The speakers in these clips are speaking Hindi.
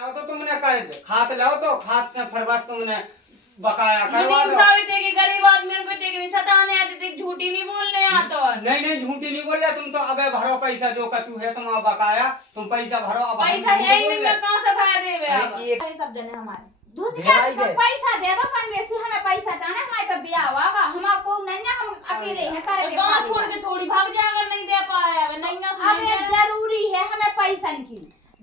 लाओ तो तुमने कर खात लाओ तो खात से फिर बस तुमने बकाया करवा दो। सावित्री की गरीब आदमी को टेक नहीं सताने आते थे, झूठी नहीं बोलने आता। नहीं झूठी नहीं बोल रहे तुम तो। अबे भरो पैसा जो कछु है तुम बकाया, तुम पैसा भरो। अब पैसा है ही नहीं, कहां से भरा देवे अब? ये सब जने हमारे दूध के पैसा दे दो, पर वैसे हमें पैसा चाहिए। हमारे पे ब्याह होगा, हमको नहीं, हम अकेले हैं करे के। गांव छोड़ के थोड़ी भाग जाए अगर नहीं दे पाया। अब जरूरी है हमें पैसा की।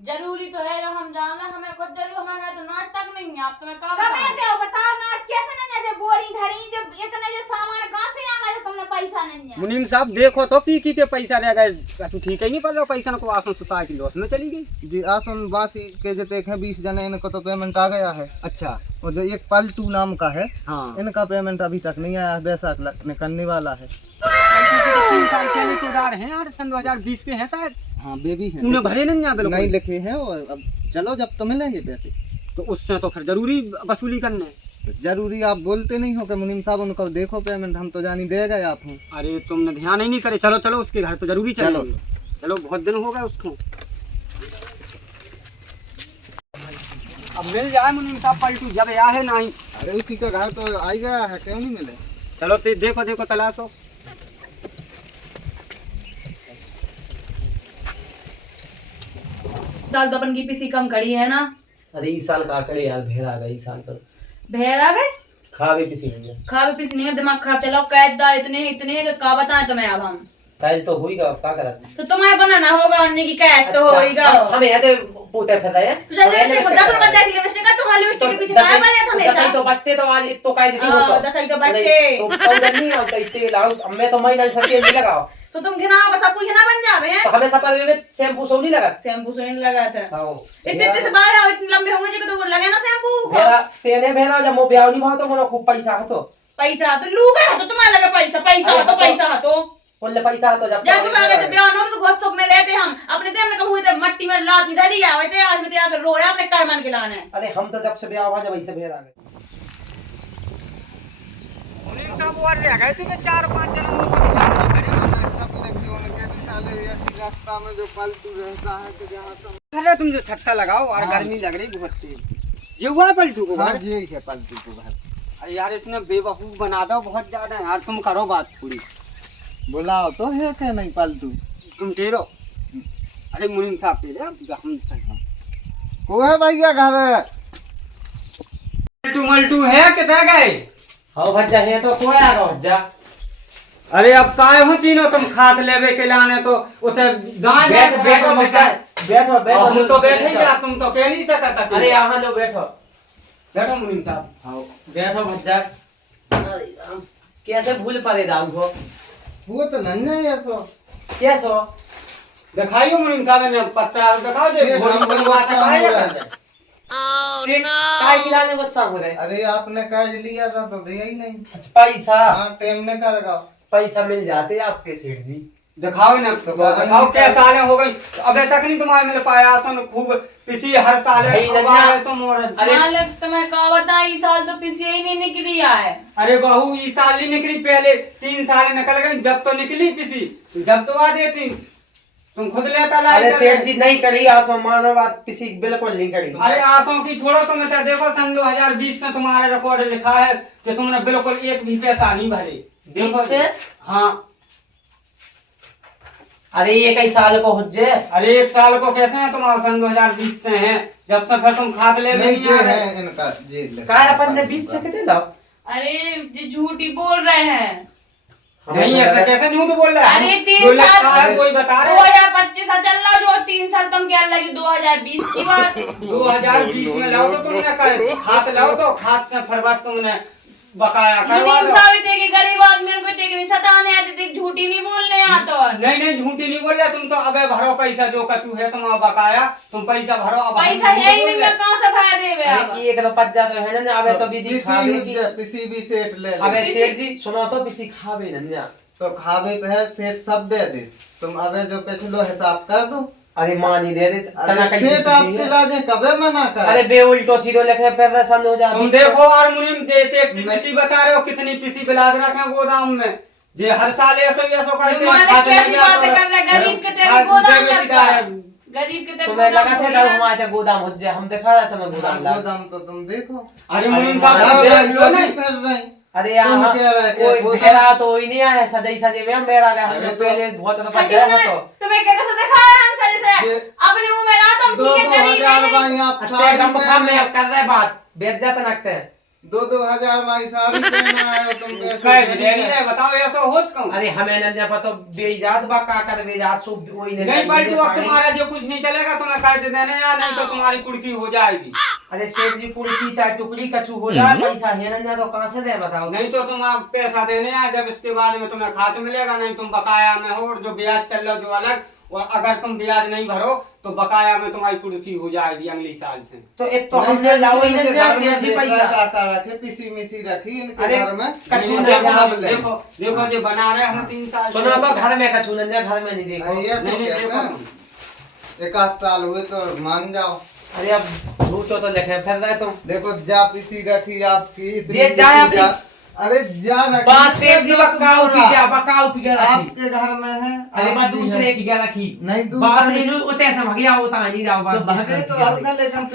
जरूरी तो है, हम जाना हमें कुछ जरूर। हमारा तो नाच तक नहीं है। आप तुम्हें कब दे बताओ, नाच कैसे नहीं दे? बोरी धरी जो इतने जो सामान कहां से आ गए? तुमने पैसा नहीं है। मुनीम साहब देखो तो पी के पैसा रह गए। कछु ठीक है नहीं पड़ रहा पैसा को। आसन सोसाइटी लॉस में चली गई जी। आसन बासी के जो देखे 20 जने इनको तो पेमेंट आ गया है। अच्छा। और जो एक पलटू नाम का है, हाँ, इनका पेमेंट अभी तक नहीं आया। बैसाख लगने करने वाला है। 3 साल के रिश्तेदार हैं यार, सन 2020 के हैं शायद। हाँ बेबी है, उन्हें भरे नहीं बिल्कुल नहीं लिखे हैं। और अब चलो जब तो मिलेंगे पैसे तो उससे तो फिर जरूरी वसूली करने। तो जरूरी आप बोलते नहीं हो कि मुनीम साहब उनको देखो पेमेंट, हम तो जानी दे गए आप हूँ। अरे तुमने ध्यान ही नहीं करे। चलो चलो उसके घर तो जरूरी चलो। चलो बहुत दिन हो गए उसको। अब मिल जाए मुनीम साहब पलटू जब या है नहीं। अरे उसी का घर तो आ गया है, क्यों नहीं मिले? चलो देखो देखो तलाशो। साल तो अपन की पीसी कम कड़ी है ना। अरे इस साल का करे यार, भेड़ आ गई इस साल तो। भेड़ आ गए? खा भी पीसी नहीं है। खा भी पीसी नहीं है, दिमाग खराब। चलो कैददार इतने का बताएं तुम्हें। अब हम कैश तो हुई का क्या करा? तो तुम्हें बनाना होगा, अन्य की कैश तो होएगा। हमें ये तो पूते फटा है। तो जल्दी लिपस्टिक 10 रुपए का लिपस्टिक का तुम्हारी लिपस्टिक के पीछे काय बने थे हमेशा? 10 तो बचते तो आज तो काय जीती हो तो 10 तो बचते तो पाउडर नहीं आता इतने लाओ। मैं तो महीना सके नहीं लगाओ तो तुम घिनाओ बस, सब कुछ घिना बन जावे हैं। तो हमें सफर में शैम्पू सो नहीं लगा। शैम्पू से नहीं लगा था। हां इतने से बाहर आओ, इतने लंबे होंगे जो तो लगे ना शैम्पू। मेरा तेने भेना जब मो ब्याह नहीं भाव तो मोनो खूब पैसा है तो पैसा तो लूगा तो तुम्हारे लगे पैसा पैसा तो बोले पैसा है तो जब जब आ गए तो ब्याह हो तो घोस्ट में रहते हम अपने ते हमने कहूं तो मट्टी में लात निधर ही आवे थे। आज में ते आकर रो रहे अपने करमन के लाने। अरे हम तो जब से ब्याह हुआ जब ऐसे भेड़ आ गए। मुनीम साहब और रह गए थे 4-5 दिन। सब लेके उनके निकाले ऐसी रास्ता में जो पलटू रहता है कि जहाँ सब। अरे तुम जो छत्ता लगाओ और गर्मी लग रही बहुत तेज। ये हुआ पलटू को हाँ घर? यही है पलटू को घर। अरे यार इसने बेवकूफ बना दो बहुत ज्यादा यार। तुम करो बात पूरी। बुलाओ तो है क्या नहीं पलटू? तुम ठहरो। अरे मुनीम साहब पहले हम वो है भैया घर है। पलटू मल्टू है किधर गए? हां भज्जा है तो कोई आ गया भज्जा। अरे अब काय हो चीनो तुम खाद लेवे के लाने तो उते दाएं बैठो भज्जा बैठो। हम तो बैठे ही जा, तुम तो कह नहीं सकता। अरे यहाँ लो बैठो। बैठो मुनीम साहब। हाँ बैठो भज्जा। कैसे भूल पड़े राम को? वो तो नन्हा है सो। कैसो दिखाइयो मुनीम साहब ने पत्ता दिखाओ दे। भोली भोली बात दिखाया से काय खिलाने गुस्सा हो रहे। अरे आपने काज लिया था तो दिया ही नहीं। अच्छा पैसा? हाँ टाइम ने कर रखा। पैसा मिल जाते आपके सेठ जी। दिखाओ ना तो दिखाओ क्या सालें हो गई अबे तक नहीं तुम्हारे मिल पाया। आसन खूब पिसी हर साल है तुम। अरे तुम्हें कहा बता इस साल तो पिसी ही नहीं निकली है। अरे बहू इस साल नहीं निकली, पहले 3 साल निकल गई जब तो निकली पिसी। जब तो आ देती तुम खुद लेता लाई। अरे सेठ जी नहीं करी आसो मानो बात पिसी बिल्कुल नहीं करी। अरे आसों की छोड़ो तुम तो देखो सन 2020 में तुम्हारा रिकॉर्ड लिखा है कि तुमने बिल्कुल एक भी पैसा नहीं भरे। देखो से? हाँ। अरे ये कई साल को हुज्जे। अरे 1 साल को कैसे है तुम्हारा? सन 2020 से है जब से फिर तुम खाद ले नहीं ये है इनका जेल। काय अपन ने 20 से कितने दो? अरे ये झूठी बोल रहे हैं। नहीं ऐसा कैसे झूठ बोल रहा है? अरे 3 साल कोई बता रहे 2025 चल रहा जो 3 साल तुम क्या लगी 2020 की बात। 2020 में लाओ तो तुमने कर खाद लाओ तो खाद से फिर बस तुमने बकाया करवा दो। सावित्री की गरीब आदमी को टेक नहीं सताने आते थे, झूठी नहीं बोलने आता। नहीं झूठी नहीं बोल रहे तुम तो। अबे भरो पैसा जो कछु है तुम बकाया, तुम पैसा भरो। अब पैसा है ही नहीं, कहां से भरा देवे अब? अरे एक तो पच जाता है ना। अबे तो विधि खावे की किसी भी सेठ ले। अबे सेठ जी सुनो तो पिसी खावे ना तो खावे पे है सेठ सब दे दे। तुम अबे जो पिछलो हिसाब कर दो। अरे मां नहीं दे रहे तना कैसे सेठ आपके लाजे कबे मना कर। अरे बे उल्टो सीधो लिखे परेशान हो जा। तुम देखो और मुनीम जे पिसी बता रहे हो कितनी पिसी बिलाद रखे गोदाम में। जे हर साल ऐसा करके मालिक कैसी बातें कर रहे? गरीब के तेरे गोदाम गरीब के तो तुम्हें लगा था जब हमारे तक गोदाम हो जाए, हम दिखा रहा था मैं गोदाम ला। गोदाम तो तुम देखो। अरे मुनीम हाँ, साहब भाई, देख लो नहीं। फिर रही। अरे तुम यहाँ कह रहे थे, कोई गोदाम- मेरा तो वही नहीं आया, सजे सजे में मेरा गया, अरे हमने तो- पहले बहुत तो हटियो जाए ना, तो तुम्हें कहते से देखा है हम सजे से ये- अपनी उम्र आ तुम ठीक है गरीब 2,000 है भाई आप अच्छे साड़ी गम खा में पहने- कर रहे बात बेइज्जत रखते हैं। 2,000 भाई साड़ी पहना है तुम कैसे कैसे दे दे रहे रहे बताओ ऐसा होत क्यों? अरे हमें न जा पता बेइज्जत बा का कर बेइज्जत सो वही नहीं पलटू अब तुम्हारा जो कुछ नहीं चलेगा तुम्हें कर दे देने या नहीं तो तुम्हारी कुड़की हो जाएगी। अरे सेठ जी पूरी की चार टुकड़ी कछु हो जाए पैसा है ना तो कहां से दे बताओ। नहीं तो तुम आप पैसा देने आए जब इसके बाद में तुम्हें खाते मिलेगा, नहीं तुम बकाया में हो और जो ब्याज चल रहा जो अलग, और अगर तुम ब्याज नहीं भरो तो बकाया में तुम्हारी कुड़की हो जाएगी अगली साल से। तो एक तो नहीं, हमने लाओ ही इनके नहीं घर सेठ में जी देख रहा पैसा। काका रखे पिसी मिसी रखी इनके अरे, घर में कछु इनके नहीं, घर में ले। देखो देखो जो बना रहे हम 3 साल सुनो तो घर में कछु न जा, घर में नहीं देखो। ये तो नहीं, नहीं, कहते देखो। हैं 1 साल हुए तो मान जाओ। अरे अब झूठो तो लिखे फिर रहे तुम। देखो जा पिसी रखी आपकी इतनी जे जाए पिसी अपनी- अरे जा रखी बात सेठ जी दस बकाऊ की बोरा। क्या बकाऊ की क्या रखी। आपके घर में है अरे आप बात दी दूसरे है। की क्या रखी। नहीं बाप दूसरे ने नु उते से भगिया होता नहीं जाओ तो बात भागे तो दूसरे की ना लेकिन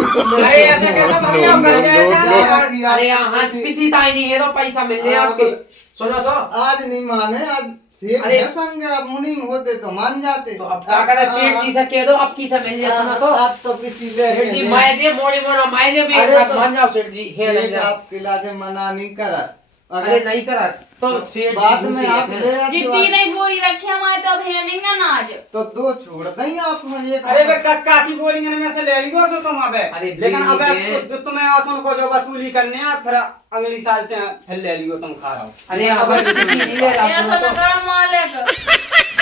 अरे ऐसे कैसे भगिया कर जाएगा? अरे यहाँ किसी ताई नहीं है तो पैसा मिल जाए आपके। सुनो तो आज नहीं माने आज सेठ अरे- है संग आप मुनीम होते तो मान जाते। तो अब क्या करे सेठ जी से कह दो अब की से मिल जाए। सुनो तो आप तो किसी ले सेठ जी माय जे मोड़ी मोना माय जे भी अरे एक साथ तो- मान जाओ सेठ जी हे लग सेठ जा। आपके लाजे मना नहीं करा। अरे नहीं करा तो सेठ बाद जी में आप ले आते जितनी हो। नहीं बोरी रखी हमारे तो अब है नहीं ना आज। तो 2 छोड़ देंगे आप एक अरे बे कक्का की बोलेंगे ना में से ले लियो तो तुम अबे। अरे लेकिन अबे बीवी तो तुम्हें आसन को जो वसूली करने है फिर अगली साल से फिर ले लियो तुम खा रहा हो। अरे अब किसी नहीं ले रहा ऐसा सुनो ना तो कर मालिक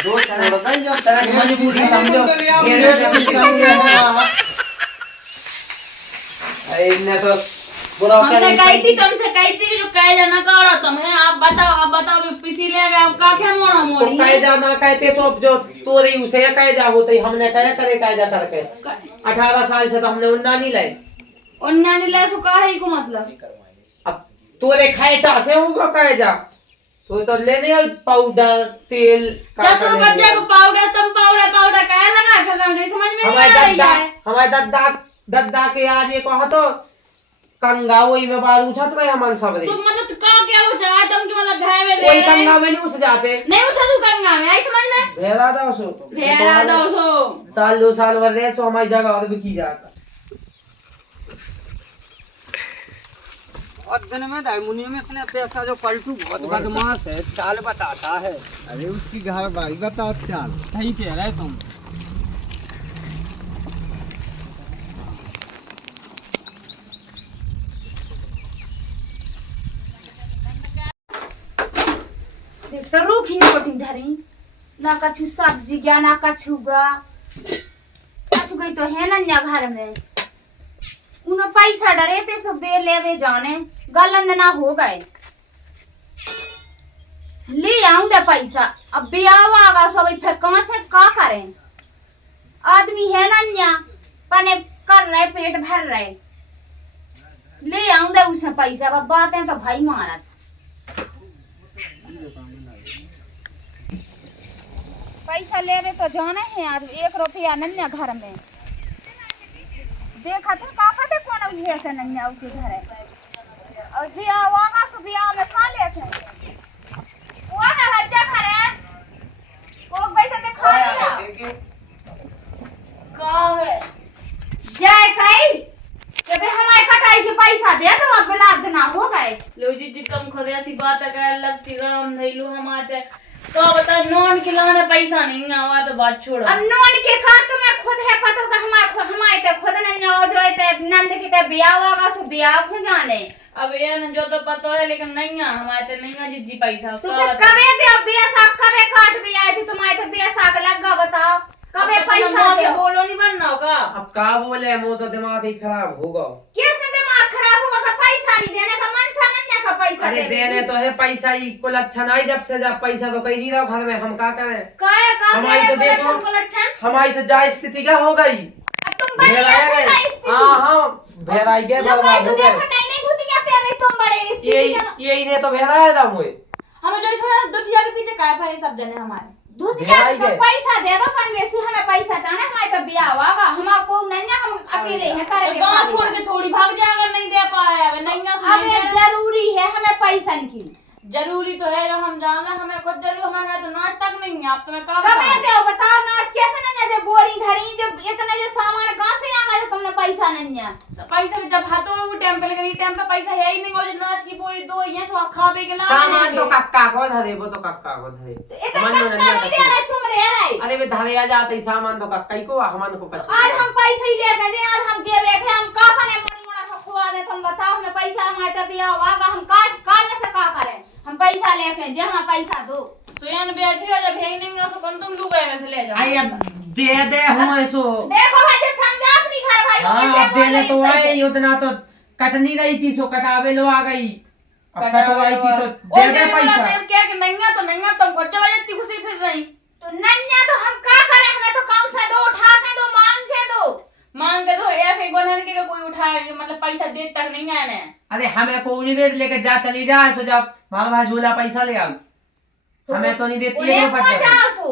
2 छोड़ देंगे अब तरह की सेठ जी मजबूरी संग- समझो तो ले आओ, ये ले ले आओ, जाओ। सेठ जी संग है। अरे इन्हें तो बुरा हमसे करे कही थी तुमसे कही थी कि जो कह जाना करो तुम है आप बताओ अभी पिसी ले गए अब का क्या मोड़ा तो मोड़ी कहे जाना कहते सो जो तो रही उसे कहे जा होते हमने कहे करे कहे जा करके 18 साल से तो हमने उन्ना नहीं लाई। और नानी ले सो का है को मतलब अब तोरे खाए चा से होगा कहे जा तो लेने आई पाउडर तेल 10 रुपये को पाउडर तुम पाउडर कह लगा फिर मुझे समझ में नहीं आ रही है। हमारे दद्दा के आज एक कहा तो कंगा वही में बाल उछत रहे हमारे सब रे सो मतलब का क्या वो चाहे तुम कि मतलब घर में वही कंगा में नहीं उछ जाते नहीं उछा तू कंगा में आई समझ में भेड़ा दो सो भेड़ा दो सो साल 2 साल भर रहे सो हमारी जगह और भी की जाता। और दिन में दायमुनी में इसने पैसा जो पलटू बहुत बदमाश है, चाल बताता है। अरे उसकी घर भाई बताओ चाल। सही कह रहे तुम। देख तो रूखी रोटी धरी ना कछु सब्जी गया ना कछु गा कछु गई तो है ना घर में उन पैसा डरे थे सो बे लेवे जाने गलंद ना हो गए ले आऊं दे पैसा अब ब्याह आगा सो अभी फिर कहां से का करें आदमी है ना पने कर रहे पेट भर रहे ले आऊं दे उसे पैसा अब बातें तो भाई मारत पैसा लेवे तो जाने हैं आज 1 रुपया नन्या घर में देखा थे काका थे कौन उठे से नन्या उसके घर है और बियाह होगा सो बियाह में का लेते हैं वो है बच्चा घर है कोक पैसा दे खा लिया का है जय कई के बे हमारे कटाई के पैसा दे दो अब बिलाद ना हो गए लो जी तुम खुद ऐसी बात कर लगती राम धैलू हमारे तो बता नॉन खिलाने पैसा नहीं आवा तो बात छोड़ो अब नॉन के का तुम्हें खुद है पता होगा हमारे ते खुद न हो जो ते नंद की ते बियाह होगा सो बियाह खो जाने अब ये न जो तो पता है लेकिन नहीं है हमारे ते नहीं है जी पैसा तो फिर कबे दे अब बिया साग कबे काट भी आए थे तुम्हारे तो बिया साग लगा बताओ कबे पैसा दे बोलो नहीं बनना होगा अब का बोले मुंह तो दिमाग ही खराब होगा। कैसे दिमाग खराब होगा का पैसा नहीं देने का मन सा नन्या का पैसा अरे देने तो है पैसा ही कुल अच्छा नहीं जब से जब पैसा तो कहीं नहीं रहा घर में हम का करें। काया का हमारी तो देखो हमारी तो जा स्थिति क्या हो गई अब तुम बढ़िया भेड़ाई हाँ भेड़ाई गए बर्बाद हो गए नहीं धुतिया पे रही तुम बड़े स्थिति यही ने तो भेड़ाया था मुझे हमें जो छोड़ा दुटिया के पीछे काय भरे सब जने हमारे धुतिया भेड़ाई तो गए। पैसा दे दो पर वैसे हमें पैसा चाहिए हमारे तो बियाह होगा अकेले हैं करे के गाँव छोड़ के थोड़ी भाग जाए अगर नहीं दे पाए, अगर नहीं अबे जरूरी है हमें पैसा निकली जरूरी तो है, हम जान रहे हमें कुछ जरूर, हमारे तो नाच तक नहीं है। आप तुम्हें कब कमे दे बताओ नाच कैसे नहीं दे बोरी धरी जो इतने जो सामान कहां से आ गए तुमने पैसा नहीं है पैसा जब हाथों में वो टाइम पे लगे, टाइम पे पैसा है ही नहीं, वो जो नाच की बोरी दो ये तो आप खाबे के ला सामान तो कक्का को धरे, वो तो कक्का को धरे, इतना नहीं दे रहे तुम रह रहे। अरे वे धरे आ जाते सामान तो कक्का ही को, हमान को कछ आज हम पैसा ही लेके दे, आज हम जे बैठे हम काफा ने मनी मोड़ा को खुआ दे, तुम बताओ हमें पैसा हमारे तब बियाह होगा हम का में से का करें, हम पैसा लेके जे हम पैसा दो सुयन बैठे हो जब है ही नहीं सो कौन तुम लुगाई में से ले जाओ। आई अब दे हूं ऐसो देखो भाई जे समझा अपनी घर भाई हां अब देने तो आए उतना तो कटनी रही थी, सो कटावे लो आ गई, अब कटवाई थी तो दे पैसा। क्या कि नैया तो नैया तुम को चला जाती खुशी फिर रही तो नन्या तो हम का करें, हमें तो कौन सा दो उठा के दो मांग के दो ऐसे गोनन के कोई उठाए मतलब पैसा दे तक नहीं आने। अरे हमें को उन्हीं देर लेके जा चली जा, सो जब मार भाई झूला पैसा ले आओ, हमें तो नहीं देती है सो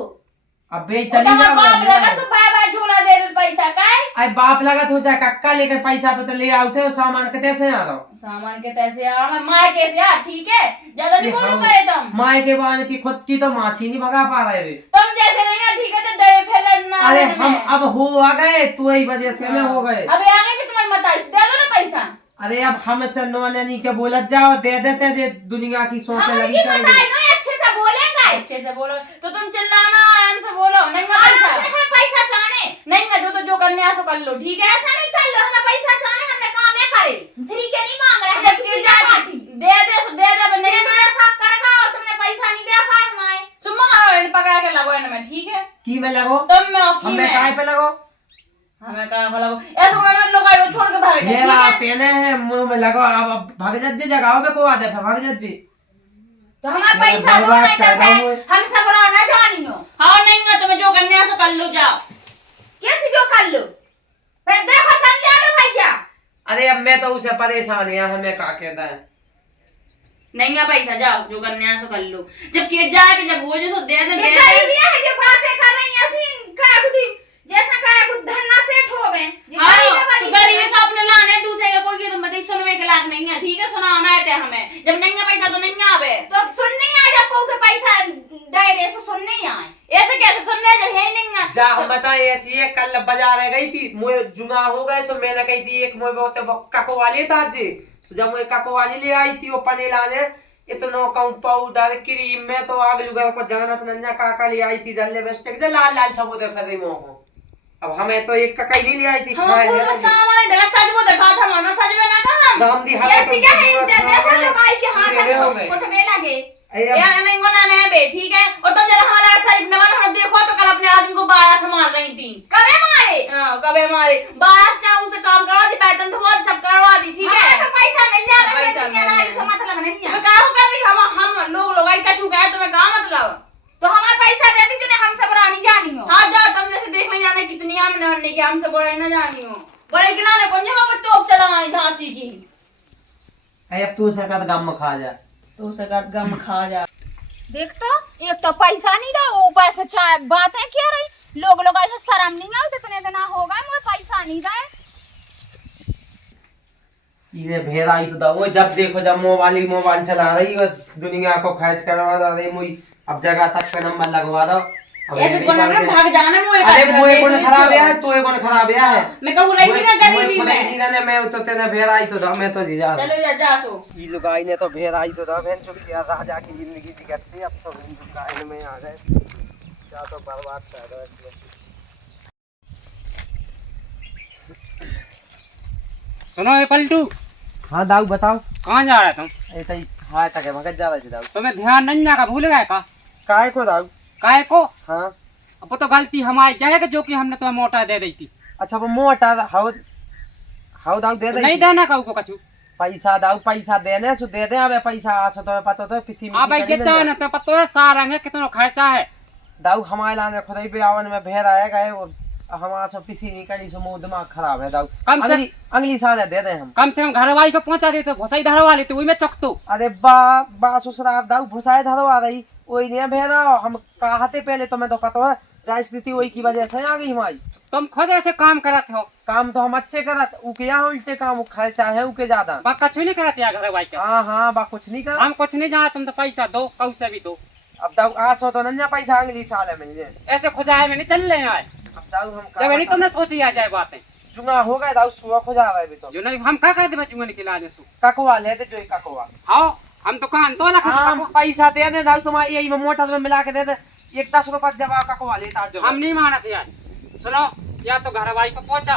अब बे चली जा बाप लगा सो बाबा झूला दे पैसा काहे आई बाप लगत हो जाए कक्का लेकर पैसा तो ले आउते हो, सामान के कैसे आ रहा सामान के तैसे आ मैं मां कैसे आ ठीक है, ज्यादा नहीं बोलो करे तुम माए के बान की खुद की तो माछी नहीं भगा पा रहे रे, तुम जैसे नहीं है ठीक है तो डरे फिर ना। अरे हम अब हो आ गए तू ही वजह से हमें हो गए, अबे आगे भी तुम्हारी मत आई दे दो ना पैसा। अरे अब हम से नोने नहीं के बोलत जाओ दे देते जे दुनिया की सोच लगी करेंगे। अच्छे से बोलेंगे अच्छे से बोलो तो तुम चिल्लाना आराम से बोलो, नहीं पैसा हमें पैसा चाहने नहीं जो करने आ सो कर लो ठीक है, ऐसा नहीं कर लो, हमें पैसा चाहने हमने काम है करे फ्री के नहीं मांग रहे हैं किसी जा पार्टी दे नहीं तुम्हें सब करेगा और तुमने पैसा नहीं दे पाए हमारे सुम्मा पका के लगो इनमें ठीक है, की में लगो तुम में और की हमें में काय पे लगो, हमें कहा लगो ऐसे उन्होंने लोग आए वो छोड़ के भाग ये गए ला तेने है मुंह में लगो, अब भाग जज जी जगह पे को आदे फिर भाग जज जी तो हमारा पैसा दो नहीं तो फिर हम सब ना जानी हो। हाँ नहीं है तुम्हें जो करने आ सो कर लो जाओ, कैसे जो कर लो फिर देखो समझा लो भैया। अरे अब मैं तो उसे परेशान है, हमें का कहता है नहीं है पैसा जाओ जो करने आ सो कर लो, जब के जाए जब वो जो दे दे ये गरीब है जो बातें कर रही है ऐसी का खुद जैसा का खुद धन्ना सेठ होवे हां तो गरीब से अपने लाने दूसरे का कोई मतलब सुनवे के लायक नहीं है ठीक है, सुनाना है ते हमें जब नहीं है पैसा तो नहीं आवे तो सुन नहीं आ जब को के पैसा दे दे सो सुन नहीं आए ऐसे कैसे सुनने जब है नहीं है जा हम बताए ऐसी है, कल बाजार गई थी मुझे जुमा हो गए, सो मैंने कही थी एक मुझे बहुत काको वाली था जी, सो जब मुझे काको वाली ले आई थी वो पने लाने इतना कहूं पाउडर क्रीम में तो आग लुगा को जानत नन्या काका ले आई थी जल्ले बेस्ट जे लाल लाल सब देख रही मोह, अब हमें तो एक ककाई नहीं ले आई थी हम खाए पूरा सामान देखा सच वो देखा था ना सच में ना कहा दाम दी हाथ ऐसी क्या है देखो लो भाई के हाथ उठने लगे यार नहीं को ना बे ठीक है, और तुम जरा हमारा साइड नवा हम देखो तो कल अपने आदमी को 12 से मार रही थी कबे मारे हां कबे मारे 12 से उसे काम करवा दी पैतन तो बहुत सब करवा दी ठीक है, तो पैसा मिल जाए पैसा मैं दुनिया से मतलब नहीं है मैं काम कर रही हम लोग आई कछु गए तुम्हें का मतलब तो हमारा पैसा दे दी तूने हमसे बुरानी जानी हो। हां जा तुम जैसे देख नहीं जाने कितनी हमने होने की हमसे बुराई ना जानी हो, बड़े किनारे कौन जहां पर तोप चलावाई झांसी की अब तू से कद गम खा जा तो सगत गम खा जा देख तो एक तो पैसा नहीं रहा ऊपर से चाय बातें क्या रही लोग ऐसे शर्म नहीं आते इतने दिन होगा मुझे पैसा नहीं रहा ये भेड़ आई तो वो जब देखो जब मोबाइल चला रही है दुनिया को खर्च करवा रही मुई अब जगह तक का नंबर लगवा दो ऐसे कोन ना भाग जाने मुए अरे मुए कोन खराब है तो ये कोन खराब है मैं कहूं नहीं ना गरीबी में नहीं रहने मैं तो तेने भेड़ आई तो मैं तो जी जा चलो जा सो ई लुगाई ने तो भेड़ आई तो बहन चुप किया राजा की जिंदगी बिगड़ती अब तो लुगाई में आ गए क्या तो बर्बाद कर दो। सुनो ये पलटू हाँ दाऊ बताओ कहाँ जा रहा तुम? ऐसा ही हाँ तक भगत जा रहे थे दाऊ तुम्हें ध्यान नहीं जाएगा भूल गए का काय को दाऊ काय को हाँ अब तो गलती हमारी जाएगा जो कि हमने तुम्हें मोटा दे दी थी। अच्छा वो मोटा हाउ हाउ दाऊ दे दे नहीं देना कहू को कछु पैसा दाऊ पैसा देने सो दे दे अब पैसा आसो तो पता तो पिसी में अब ये चाहे तो पता है सारा है कितना खर्चा है दाऊ हमारे लाने खुद ही पे आवन में भेड़ आएगा है और हमारा सब पिसी निकली सो मुंह दिमाग खराब है दाऊ कम से अगली साल दे दे हम कम से कम घर वाली को पहुंचा देते घुसाई धरवा लेते वही में चकतो। अरे बा ससुराल दाऊ भुसाए धरवा रही वही नहीं भेड़ा हम कहते पहले तो मैं तो पता है जा स्थिति वही की वजह से आ गई हमारी तुम खुद ऐसे काम करत हो। काम तो हम अच्छे करत, ऊ क्या उल्टे काम, ऊ खर्चा है ऊ के ज्यादा। बा कछु नहीं करत या घर भाई का। हाँ बा कुछ नहीं कर। हम कुछ नहीं जाना, तुम तो पैसा दो, कौ से भी दो। अब दाऊ 800 तो नन्या पैसा अगली साल है मिल ऐसे खुजाए में नहीं चल रहे हैं। अब दाऊ हम जब नहीं तुमने सोची आ जाए बातें जुंगा हो गए दाऊ, सुआ खो जा रहा है अभी तो। जो नहीं हम क्या कहते बच्चों ने खिलाने सु ककवा ले दे, जो ककवा। हाँ हम दुकान तो ना हम पैसा दे दे दाऊ, तुम्हारे यही में मोटर में मिला के दे दे, 10 रुपए जवाब ककवा लेता जो। हम नहीं मानते यार। सुनो, या तो घर भाई को पहुंचा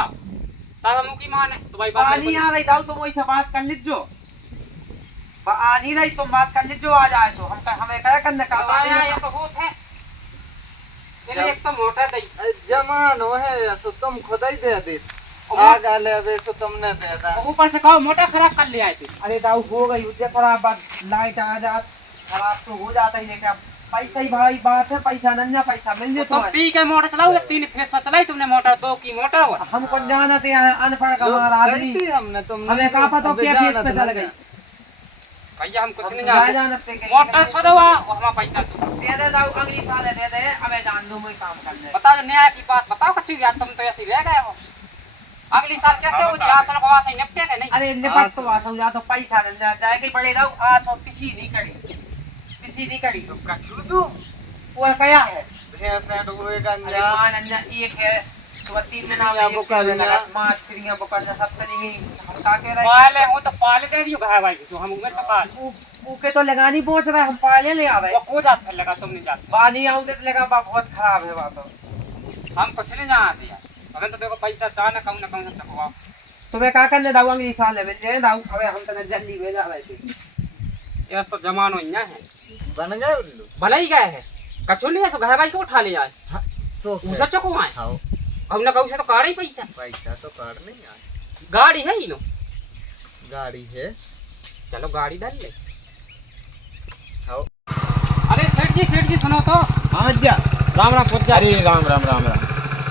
तब हम की माने तो भाई बात पानी आ रही दाऊ, तुम वही से बात कर लीजो। आ नहीं रही तुम बात कर लीजो, आ जाए सो हम हमें क्या करने का ये तो होत है। इन्हें एक तो मोटा दई जमानो है सो तुम खुद ही दे दे, आ गाले अबे सो तुमने दे दा। ऊपर से कहो मोटा खराब कर ले आए थे। अरे दाऊ हो गई उज्जै खराब, बात लाइट आ जात खराब तो हो जाता ही, लेकिन पैसा ही भाई बात है, पैसा नन्या पैसा मिल जाए तो पी के मोटर चलाओ, 3 फेस पर चलाई तुमने मोटर, 2 की मोटर हो। हमको जाना थे यहाँ अनपढ़ का हमारा आदमी, गई थी हमने, तुम हमें कहा पता क्या फेस पे चल गई। भैया हम कुछ नहीं जाना जानते। थे मोटर सो दवा और हमारा पैसा दो। दे दे दाऊ, अगली साल दे दे, अबे जान दो मैं काम करने। बताओ जो न्याय की बात बताओ कछु यार, तुम तो ऐसे रह गए हो। अगली साल कैसे हो जाए, आसन को वहां से निपटे के नहीं। अरे निपट तो वासो जा, तो पैसा दे जाएगा पड़ेगा। आ सो किसी नहीं करी, किसी नहीं करी तो कछु दो वो क्या है भैंस है होएगा अरे मान अन्ना एक है सुबह 3 दिन आवे वो करना मां छिरियां पकड़ना सब चली गई। हम का कह रहे पाले हो तो पाले दे दियो भाई भाई जो हम उमे चका ऊके तो लगानी पहुंच रहा है, हम पाले ले आ रहे वो को जात फिर लगा, तुम नहीं जाते। पानी आऊंगे तो लगा बा बहुत खराब है बात। हम कुछ नहीं जानते यार, हमें तो देखो पैसा चाह ना कहूं ना चकवाओ। तुम्हें का करने दाऊ अगली साल है मिल दाऊ, अबे हम तो जल्दी भेजा रहे थे। ये सब जमानो इन्या है, बन गए उल्लू। भला ही गए है कछु नहीं है, सो घर भाई को उठा ले आए तो उसे चको आए हां कहूं ना कहूं से तो काढ़ ही पैसा। पैसा तो काट नहीं आए, गाड़ी है ही नो, गाड़ी है। चलो गाड़ी डाल ले। हां अरे सेठ जी सुनो तो। हाँ जा। राम राम पूछ जा। अरे राम राम राम राम।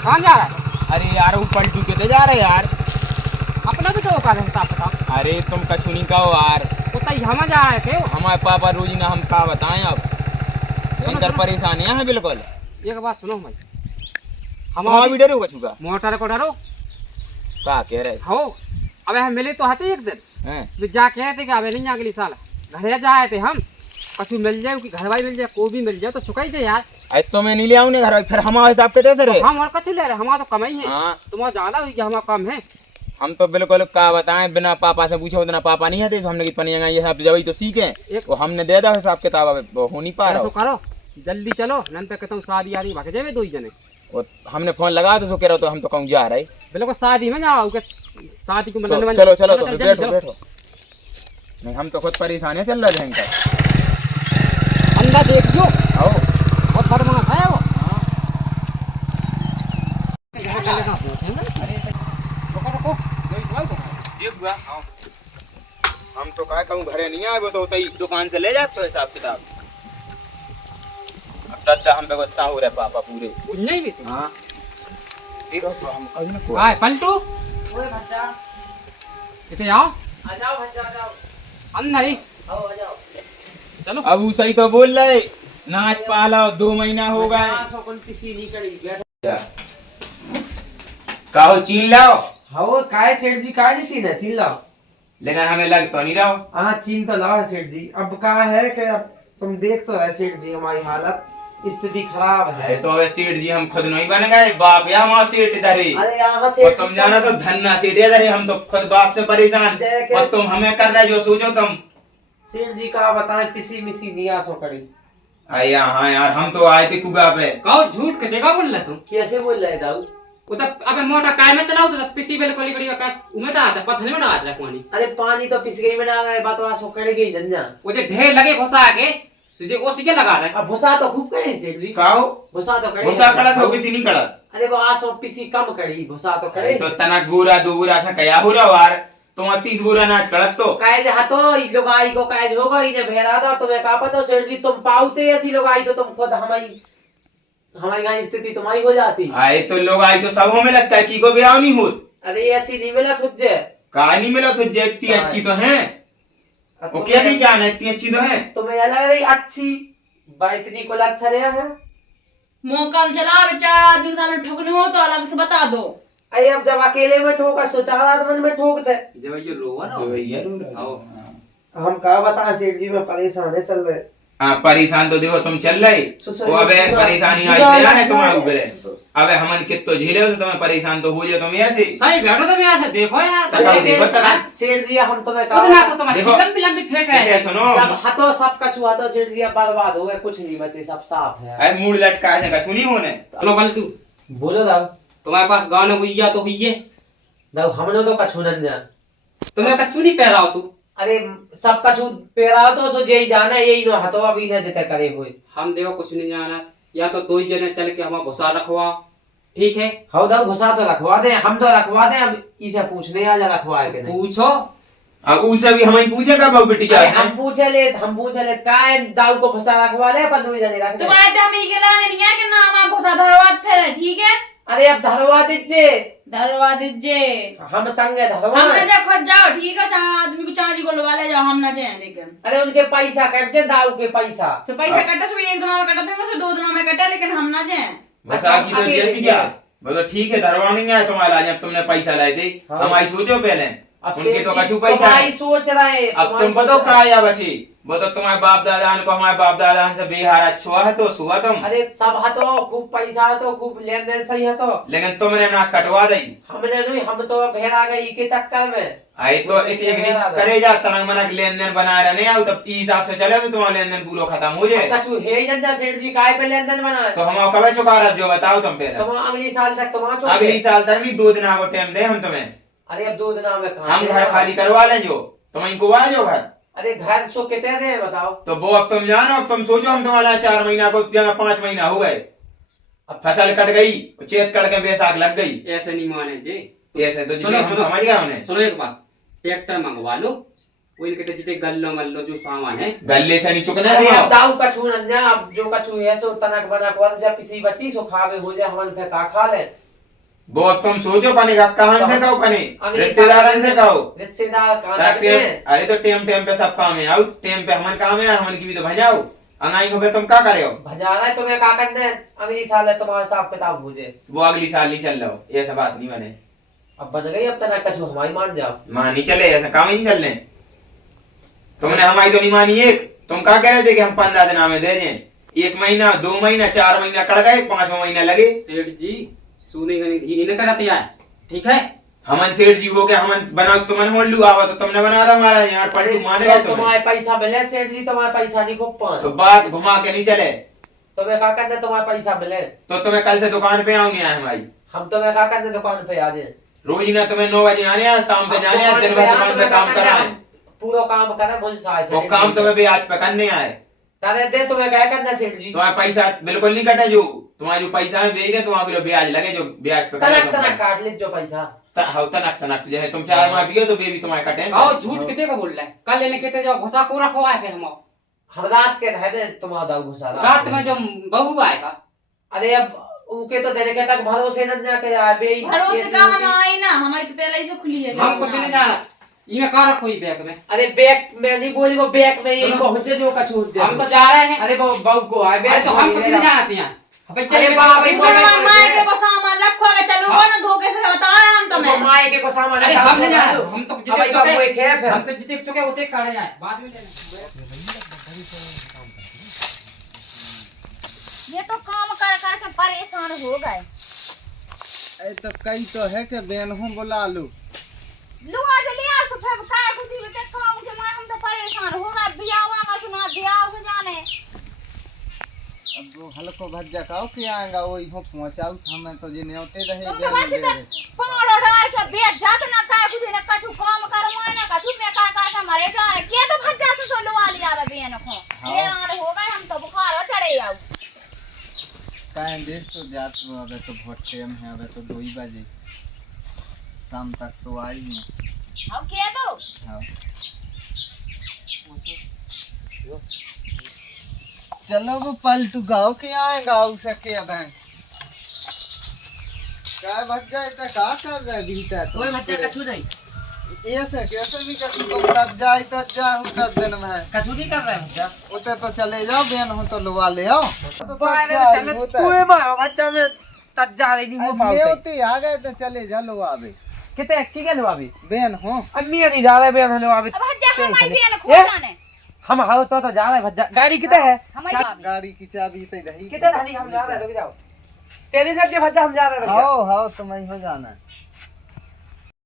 कहाँ जा रहा है? अरे यार वो पलटू के तो जा रहे यार। अपना भी तो का हिसाब बताओ। अरे तुम कछु नहीं कहो यार, उतना ही हम जा रहे थे। हमारे पापा रोजी ना हम का बताएं अब, इधर परेशानियां हैं बिल्कुल। एक बात सुनो भाई, हमारा भी डरो कछु का। मोटर को डरो का कह रहे हो। अबे हम मिले तो आते एक दिन हैं? भी जा कहे थे कि अबे नहीं अगली साल घर जाए थे हम, कछु मिल जाए कि घर वाली मिल जाए, कोई भी मिल जाए तो चुकाई दे यार। आज तो मैं नहीं ले आऊँ घर, फिर हमारे हिसाब के कैसे रहे। हम और कछु ले रहे, हमारा तो कमाई है। हाँ तुम्हारा ज्यादा हुई कि हमारा कम है। हम तो बिल्कुल का बताएं, बिना पापा से पूछे उतना पापा नहीं आते, तो हमने की पनिया ये हिसाब जब तो सीखे वो हमने दे दा हिसाब किताब, अब हो नहीं पा ऐसा रहा। करो जल्दी चलो, नंतर कहता हूँ शादी आदि भाग जाए 2 जने। और हमने फोन लगा तो कह रहा तो हम तो कहूँ जा रहे। बिल्कुल शादी में जाओ के शादी को तो मिलन चलो चलो तो जल्दी बैठो चलो। बैठो। नहीं हम तो खुद परेशान है, चल रहे हैं अंदर देख जो आओ। बहुत फरमाना है वो। हम तो क्या कहूँ घरे नहीं आए, वो तो होता ही दुकान से ले जाते तो हिसाब किताब। अब दादा हम पे गुस्सा हो रहे पापा पूरे। नहीं भी हाँ ठीक है, तो हम कहीं ना हाय पलटू ओए बच्चा इधर आओ, आ जाओ बच्चा आ जाओ, अंदर ही आओ आ जाओ। चलो। अब वो सही तो बोल रहे, नाच पाला 2 महीना हो गए। सो कौन किसी नहीं करी कहो चीन लाओ, हां काय सेठ जी काय नहीं चीन है, चीन लाओ। लेकिन हमें लग तो नहीं रहा। हाँ चीन तो लाओ सेठ जी। अब कहा है कि अब तुम देख तो रहे सेठ जी हमारी हालत, स्थिति खराब है। तो अब सेठ जी हम खुद नहीं बन गए, बाप या माँ सेठ इधर। अरे यहाँ और सेठ तुम जाना तो धन्ना सेठ इधर, हम तो खुद बाप से परेशान, और तुम हमें कर रहे जो सोचो तुम। सेठ जी का बताएं, पिसी मिसी दिया सो करी। आया हाँ यार, हम तो आए थे कुगा पे। कहो झूठ के देखा बोल रहे तुम। कैसे बोल रहे दाऊ? वो तो अबे मोटा काय में चलाओ तो पिसी बेल कोली गड़ी का उमे डाल दे, पत्थर में डाल दे पानी। अरे पानी तो पिस गई में डाल रहे, बात सो करेगी जंजा। वो जो ढेर लगे घुसा के तुझे वो सीधे लगा रहे। अब भुसा तो खूब करी सेठ जी, काहो भुसा तो करी। भूसा कड़ा तो किसी नहीं कड़ा। अरे वो आसो पिसी कम करी, भुसा तो करे। तो तनक बुरा 2 बुरा सा कया हो रहा यार, तुम 30 बुरा नाच कड़त तो। कायज हाथो इस लोग आई को कायज होगा, इन्हें भेरा था तुम्हें का पता सेठ जी, तुम पाउते ऐसी लोग आई तो तुम खुद हमारी गांव स्थिति तुम्हारी हो जाती। आए तो लोग आए तो सब हमें लगता है कि को ब्याह नहीं होत। अरे ऐसी नहीं मिला तुझे, का नहीं मिला तुझे, इतनी अच्छी तो है वो, कैसी जान है इतनी अच्छी तो है। तुम्हें लग रही अच्छी बा, इतनी को अच्छा रहा है। मौका में चला बेचारा आदमी के सामने ठोकने हो तो अलग से बता दो। अरे अब जब अकेले में ठोका सो 4 आदमी में ठोक दे। जब ये रोवा ना आओ हम क्या बता सेठ जी में परेशान है चल रहे। हाँ परेशान तो देखो तुम चल रहे सुसु- वो अबे सुसु- परेशानी सुसु- आई क्या है तुम्हारे सुसु- ऊपर सुसु- अबे हमन कितो झेले हो तो तुम्हें परेशान तो हो जाओ तुम ऐसे सही बैठो तुम यहाँ से देखो यार सकाल देखो तना सेठ जी हम तुम्हें उतना तो तुम देखो। चिकन पिलन भी फेंक रहे देखो हैं सुनो सब हाथों सब कछुआ तो सेठ जी अब बर्बाद हो गए कुछ नहीं बचे सब साफ है। अरे मूड लटका है का सुनी होने चलो बल्टू बोलो दाऊ तुम्हारे पास गाने हुई तो हुई है दाऊ हमने तो कछु न जान। तुम्हें कच्चू नहीं पहरा हो तू अरे सब कछु पेरा तो सो यही जाना यही नो हथवा अभी न जते करे हुए। हम देखो कुछ नहीं जाना या तो दो ही जने चल के हमारा घुसा रखवा ठीक है हाउ दाऊ घुसा तो रखवा दे हम तो रखवा दे अब इसे पूछने आ जा रखवा के नहीं। पूछो अब उसे भी हमें पूछेगा बहु बेटी क्या अरे है हम पूछे ले काय दाऊ को फंसा रखवा ले अपन दुई जने रख दे। तुम्हारे तो हम ही के लाने नहीं है कि ना हमारा भोसा धरवात फिर ठीक है अरे अब धरवा दीजिए धरवा दीजिए। हम संगे धरवा। हम न जा खुद जाओ ठीक है चाहे आदमी को चाची को लगा ले जाओ हम ना जाए लेकिन अरे उनके पैसा कटते दाऊ के पैसा। तो पैसा कटा सो एक दिन में कटा देंगे सो 2 दिन में कटा लेकिन हम ना जाए। मजाक की तो अकेले जैसी क्या बोलो ठीक है धरवा नहीं है तुम्हारा जब तुमने पैसा लाए थे हाँ। हमारी सोचो पहले अब उनके सेठ तो जी, कछु पैसा तुम्हारी है सोच रहे अब तुम बताओ कहा या बची वो तो तुम्हारे बाप दादा को हमारे बाप दादा से बेहार अच्छा है तो सुहा तुम अरे सब है तो खूब पैसा है तो खूब लेन देन सही है तो लेकिन तुमने ना कटवा दी हमने नहीं हम तो भेड़ा गई के चक्कर में। आई तो एक एक दिन करे जा तनक मनक लेन देन बना रहे नहीं आओ तब इस हिसाब से चले तो तुम्हारा लेन देन पूरा खत्म हो जाए कछु है ही नहीं सेठ जी काय पे लेन देन बना तो हम कब चुका रहा जो बताओ तुम पहले तुम अगली साल तक तुम चुके। अगली साल तक नहीं 2 दिन आगो टाइम दे हम तुम्हें अरे अब 2 दिन में कहां हम से घर खाली करवा लें जो तुम इनको आ जाओ घर अरे घर सो कितने दे बताओ। तो वो अब तुम जानो अब तुम सोचो हम तुम्हारा 4 महीना को जगह 5 महीना हो गए अब फसल कट गई चेत कट के बैसाख लग गई ऐसे नहीं माने जी ऐसे तो सुनो, हम सुनो। समझ गए उन्हें सुनो एक बात ट्रैक्टर मंगवा लो वो इनके तो जितने गल्लो मल्लो जो सामान है गले से नहीं चुकना अरे है अब दाऊ कछु न जा अब जो कछु है सो तनक बना को जब किसी बच्ची सो खावे हो जाए हमन पे का खा ले। वो अब तुम सोचो पनी का कहां से कहो पनी अगली रिश्तेदारन से कहो रिश्तेदार कहां ताकि लगते हैं। अरे तो टेम टेम पे सब काम है आओ टेम पे हमन काम है हमन की भी तो भजाओ अंगाई को फिर तुम क्या करे हो भजाना है तुम्हें का करना है अगली साल है तुम्हारा हिसाब किताब हो जाए। वो अगली साल नहीं चल रहा हो ऐसा बात नहीं बने अब बन गई अब तनक कछु हमारी मान जाओ। मां नहीं चले ऐसा काम ही नहीं चल रहे तुमने हमारी तो नहीं मानी एक तुम क्या कह रहे थे कि हम 15 दिन में दे दें 1 महीना 2 महीना 4 महीना कट गए 5वां महीना लगे सेठ जी सूने का नहीं न कराते यार ठीक है हमन सेठ जी हो के हमन बनाओ तुमने मोल लू आवा तो तुमने बना था हमारा यार पलटू मान गए तुम्हें तुम्हारे पैसा मिले सेठ जी तुम्हारे पैसा नहीं खूब तो बात घुमा के नहीं चले तुम्हें क्या करना तुम्हारे पैसा मिले तो तुम्हें कल से दुकान पे आओ नहीं आए हमारी हम तुम्हें क्या करना दुकान पे आ जाए। रोज ना तुम्हें 9 बजे आने हैं शाम पे जाने हैं दिन भर दुकान पे काम कराएं पूरा काम करे मुझे साय वो काम तुम्हें भी आज पे करने आए करे दे तुम्हें क्या करना सेठ जी। तुम्हारा पैसा बिल्कुल नहीं कटे जो तुम्हारा जो पैसा है भेज रहे तुम्हारा जो ब्याज लगे जो ब्याज पे तनक तनक काट ले जो पैसा। तनक तनक जो है तुम 4 माह पियो तो बेबी तुम्हारे कटे आओ झूठ कितने का बोल रहा है कल लेने कहते जाओ घुसा को रखो आए पे हम हम रात के रह दे तुम्हारा दाऊ घुसा रात में जो बहू आएगा अरे अब उनके तो देने के तक भरोसे न जाके आ बे भरोसे का हम आई ना हमारी तो पहले ही से खुली है। हम कुछ नहीं जाना इन्हें कहा रखो ही बैग में अरे बैग में नहीं बोली वो बैग में यही बहुत जो कछु हम तो जा रहे हैं अरे वो बहू को आए अरे तो हम कुछ नहीं जानते हैं अबे अरे चल बाप रे, मार के को सामान रखो अगर चलो वो ना धोखे से बताया हम तो तुम्हें। माए के को सामान अरे हम नहीं जाना हम तो जितने अब चुके वो खेप है हम तो जितने चुके उतने काढ़े जाए बाद में लेना ये तो काम कर कर के परेशान हो गए। ए तो कई तो है कि बेनहू बुला लू लो आज ले आ सफेद काय खुदी में ते काम के मां हम तो परेशान हो गए बियाह का सुना बियाह हो जाने अब वो हल्को भज्जा काओ के आएगा वही हो पहुंचाऊ हमें तो जे नेवते रहे तुम तो बस ते पाड़ो डार के बेच जात ना काय खुदी ने कछु काम करवाए ना कछु में कर के मरे जा रहे के तो भज्जा से सोलो वाली आवे बेन को ये आने हो गए हम तो बुखार चढ़े आऊ काहे देख तो जात वो अबे तो बहुत टाइम है अबे तो 2 ही बजे शाम तक तो आई हूं अब के दो हाँ चलो वो पलटू गाँव के आए गाँव से के अब काय भज्जा इतना का कर रहे भीतर तो कोई भज्जा कछु नहीं ऐसे कैसे भी कर तुम तज जाए तज जा हूं तज दिन में कचौड़ी कर रहे हैं भैया उते तो चले जाओ बेन हो तो लुवा ले आओ तो बाहर तज चले होता तू है मां बच्चा में तज जा रही नहीं हो पाओ नेवती आ गए तो चले जा लुवावे कितने अच्छी क्या लुआ भी बेन हो अम्मी नहीं जा रहे बेन लुआ भी अब हज्जा हमारी बहन खो ये? जाने हम हाउ तो जा रहे भज्जा गाड़ी कितने है हमारी गाड़ी की चाबी पे रही कितने नहीं हम जा रहे रुक जाओ तेरी घर से भज्जा हम जा रहे रुक जाओ हाओ हाओ तुम ही हो जाना